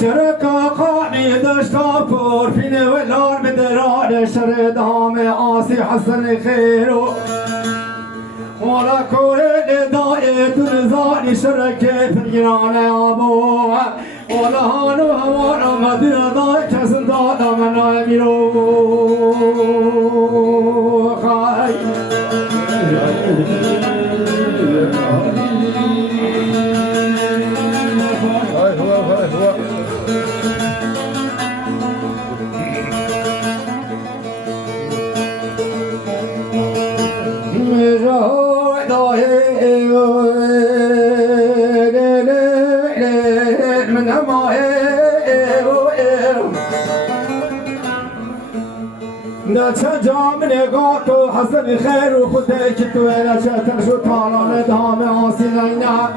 شرکا خانی داشتا پر فینه و لار بدران شر دام آسی حسن خیرو والا کوره ندای تنزانی شرکه فرگران آبو والا هانو هوانا مدینه دای کسن دادا منای میرو خای جام نگاه تو حسن خیر و خودت که تو نشتر شو تالان دام آسینینا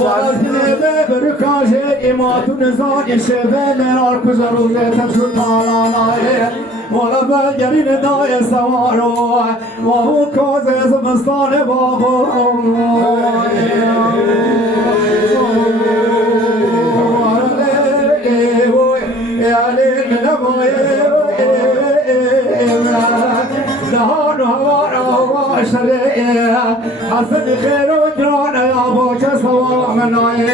وارزنه به برکاشه ایماتو نزان شبه مرار کجا روزه تر شو تالانه والا بلگرین دای سوارو و هو کازه زمستان بابو دهان هوا شرعه حسن خیر و جران یا باچه سوا منای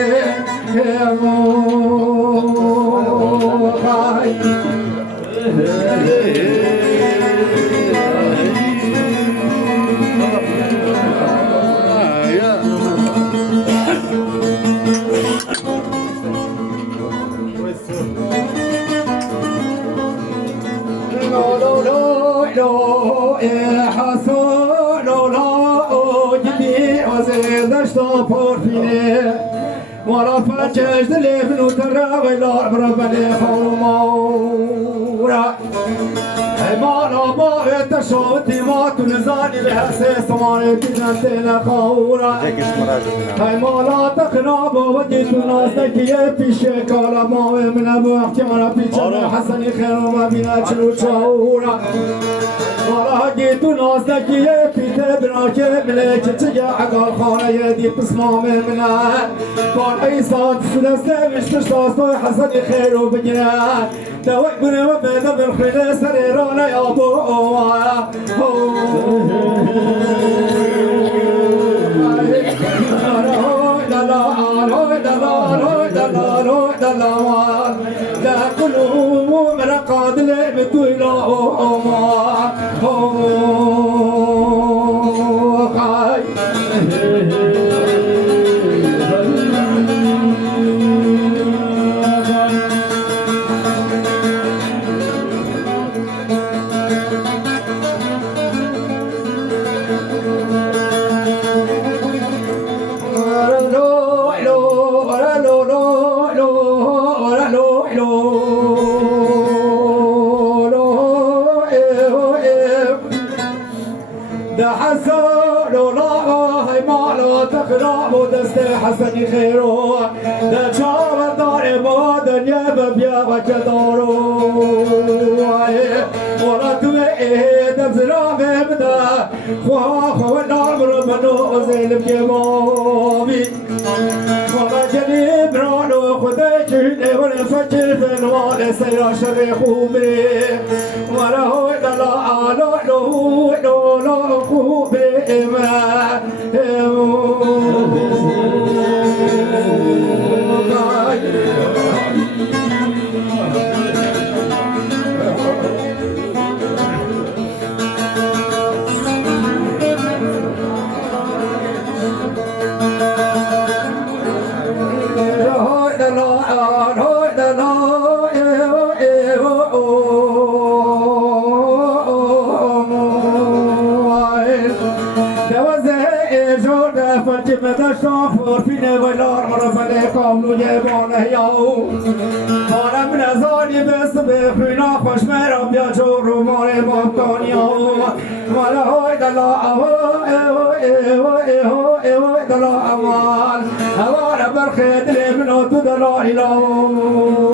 ولا فاجز دليل وترى ولا بربني خورمورا هاي مالا ما تشوتي ما تنزاني الحساس مالي بنتنا خورا هاي مالا تقرب وجيت الناس ذكية في شكالا ما من ابو احتمال في حسن خير وما بينا تشلو شهورا ولا جيت الناس ذكية في تبراك ملك تجا عقال خانة يدي بصمام منا كان اي صوت سلسة مش تشتاص حسن خير وبنيان دوك بنا وبدا بالخير سريرانا يا ابو لا كلهم مرقاد لعبتو إلى حسن خيرو دا شاور دار ما دنيا ببيا وجدارو ولا توي دا زرا بدا خو نار منو زلم كمامي ولا جنب رانو خدای چه ولا فجر بنوال سيرا شر خوبي ولا هو دلا لو لو خوبي ما فالجي مدشتا فورفين ويلار مرفل قابلو يبانه ياو خانم نزانی بس بخوینا خوش مرم بیا جورو ماره بابکان یاو مالا های دلا دلا امال هوار برخی دل منو تو دلا ایلاو